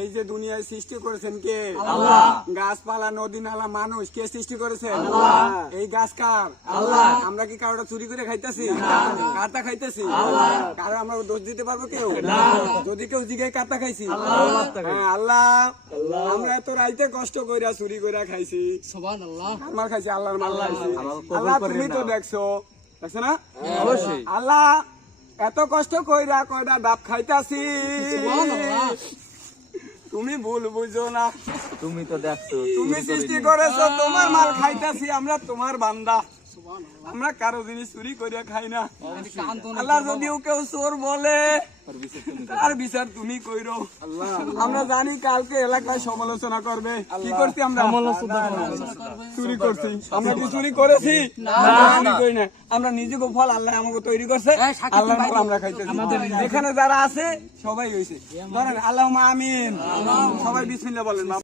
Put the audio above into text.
এই যে দুনিয়ায় সৃষ্টি করেছেন কে? আল্লাহ। গাছপালা, নদী, নালা, মানুষ কে সৃষ্টি করেছেন? আল্লাহ। এই গাছ কার? আল্লাহ। আমরা কি কারোটা চুরি করে খাইতেছি? কারটা খাইতেছি? আল্লাহ। কারো আমরা দোষ দিতে পারবো কেউ? না। যদি কেউ জিগায় কারটা খাইছি? আল্লাহ। হ্যাঁ, আল্লাহ। আমরা এত রাইতে কষ্ট কইরা চুরি কইরা খাইছি, সুবহানাল্লাহ। আমার খাইছি, আল্লাহর মাল খাইছি। আল্লাহ কবুল আল্লাহ করে তুমি তো নাও। দেখছো না? অবশ্যই। আল্লাহ এত কষ্ট কইরা কয়টা ডাব খাইতাছি, সুবহানাল্লাহ। তুমি ভুল বুঝো না। তুমি তো দেখছো তুমি সৃষ্টি করেছো, তোমার মাল খাইতাছি, আমরা তোমার বান্দা। আমরা কারো জিনিস চুরি করিয়া খাই না। আল্লাহ যদিও কেউ চোর বলে, তার বিচার তুমি কইরো। আমরা জানি কালকে এলাকায় সমালোচনা করবে। কি করছি আমরা? চুরি করছি। আমরা কি চুরি করেছি? চুরি করি না। আমরা নিজেকে ফল আল্লাহ আমাকে তৈরি করছে, আল্লাহর ফল আমরা খাইতেছি। এখানে যারা আছে সবাই হইছে। ধরেন আল্লাহুম্মা আমিন, সবাই বিসমিল্লাহ বলেন।